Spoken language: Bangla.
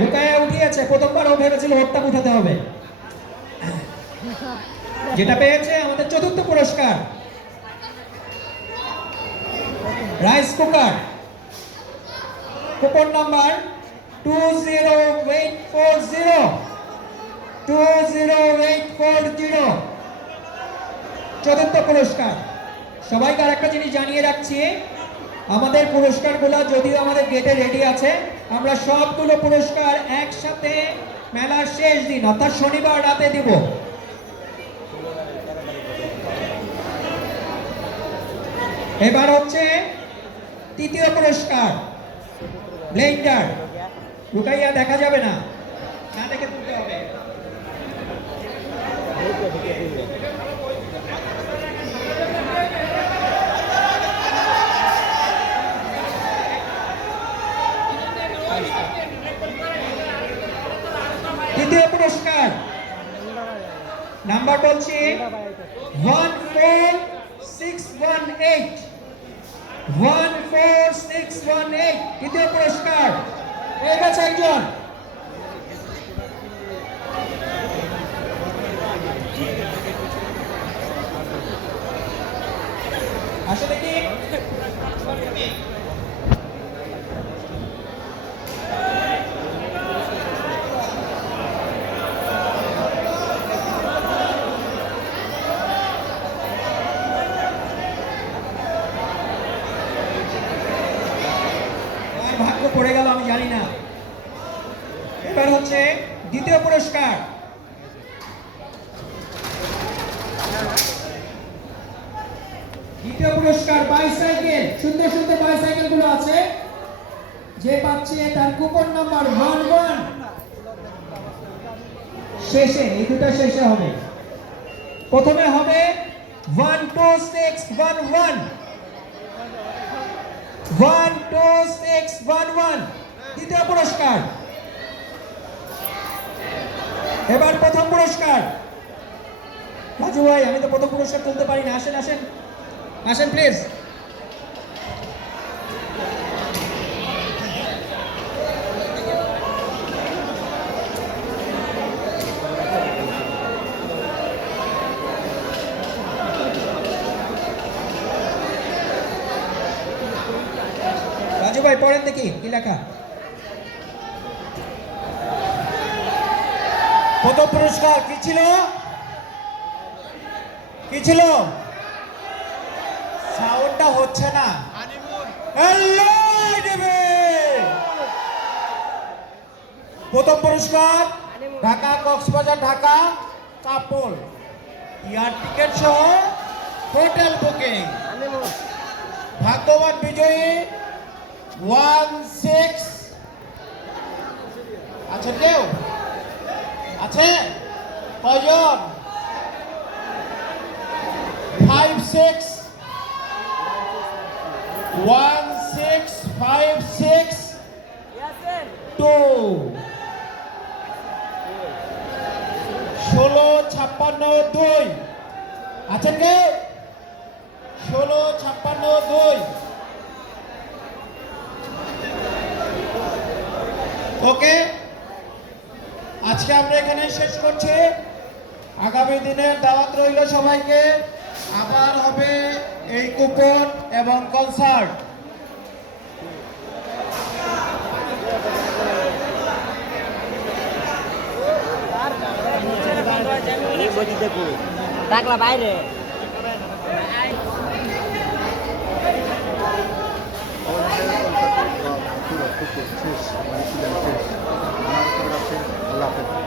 রুকায়া উঠিয়েছে, প্রথমবার ও ভেবেছিল হত্যা উঠাতে হবে। যেটা পেয়েছে আমাদের চতুর্থ পুরস্কার রাইস কুকার, কুপন নাম্বার 20840 চতুর্থ পুরস্কার। সবাইকে আরেকটা জিনিস জানিয়ে রাখছি, আমাদের পুরস্কারগুলো যদিও আমাদের গেটে রেডি আছে, আমরা সবগুলো পুরস্কার একসাথে মেলার শেষ দিন অর্থাৎ শনিবার রাতে দিব। এবার হচ্ছে তৃতীয় পুরস্কার ব্লেন্ডার। লুকাইয়া দেখা যাবে না, না দেখে তুলতে হবে। তৃতীয় পুরস্কার নাম্বার বলছি 14618 14618 তৃতীয় পুরস্কার পেয়ে গেছে একজন। আসলে কি ভাগ্য পড়ে গেল আমি জানি না। এবার হচ্ছে দ্বিতীয় পুরস্কার। দ্বিতীয় পুরস্কার বাইসাইকেল, সুন্দর সুন্দর বাইসাইকেল গুলো আছে। যে পাচ্ছে তার কুপন নাম্বার 11 শেষে, এই দুটো শেষে হবে। প্রথমে হবে 12611 12611 দ্বিতীয় পুরস্কার। এবার প্রথম পুরস্কার। রাজু ভাই আমি তো প্রথম পুরস্কার তুলতে পারি না, আসেন আসেন আসেন প্লিজ। রাজু ভাই পড়েন দেখি কি লেখা। প্রথম পুরস্কার কি ছিল? কি ছিল? সাউন্ডটা হচ্ছে না। প্রথম পুরস্কার ঢাকা কক্সবাজার ঢাকা কাপল এয়ার টিকেট সহ হোটেল বুকিং। ভাগ্যবান বিজয়ী 16 আছে কেউ? আছে কয়জন? 56 1656 2 1656 আছেন কেউ? 1656 ওকে, আজকে আমরা এখানে শেষ করছি। আগামী দিনের দাওয়াত রইল সবাইকে। আবার হবে এই কুপন এবং কনসার্ট। ডাকলা বাইরে আল্লাহ হাফেজ।